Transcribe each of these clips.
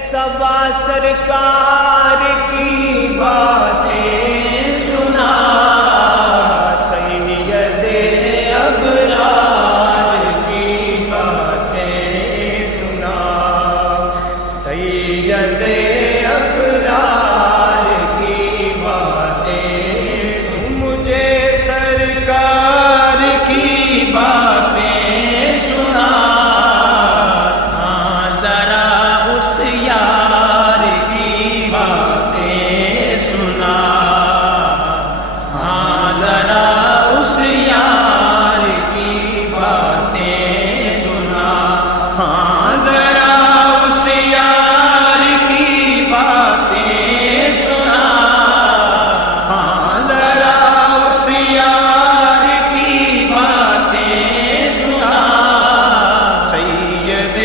صبا سرکار کی باتیں سنا، سید ابرار کی باتیں سنا، سید ابرار کی باتیں سن، مجھے سرکار کی باتیں سنا، ہاں ذرا اس یار کی باتیں سنا، ہاں ذرا اس یار کی باتیں سنا، ہاں ذرا اس یار کی باتیں سنا، ہاں ذرا اس یار کی باتیں سنا، سید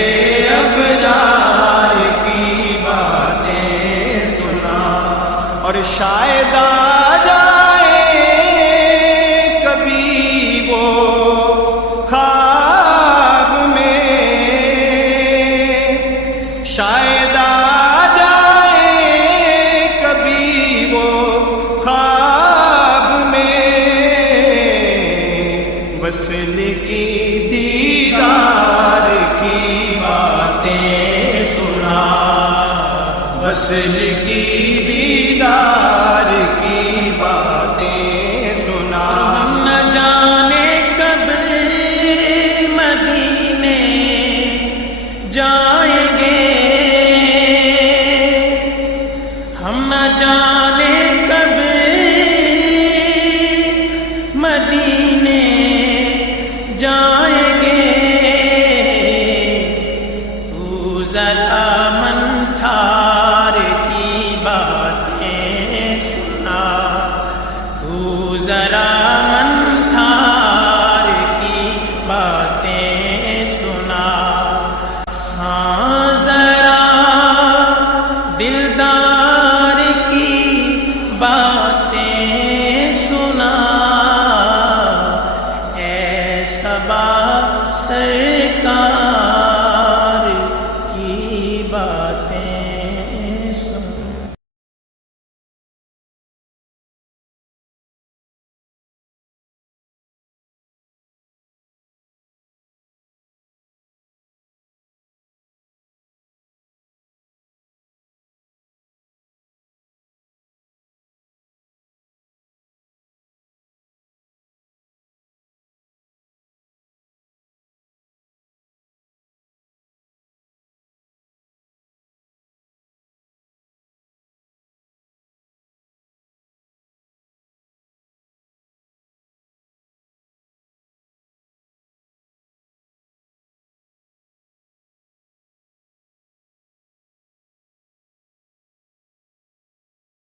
ابرار کی باتیں سنا، اور شاید آ جائے کبھی وہ خواب میں، شاید آ جائے کبھی وہ خواب میں، وصل کی دیدار کی باتیں سنا، وصل کی دیدار کی باتیں سنا، ہم نہ جانے کب مدینے جائیں گے، ہم نہ جانے کب مدینے جائیں گے، تو ذرا من ٹھار کی باتیں سنا، تو ذرا من ٹھار کی باتیں سنا، ہاں ذرا دلدار کی باتیں سنا، اے صبا سرکار کی باتیں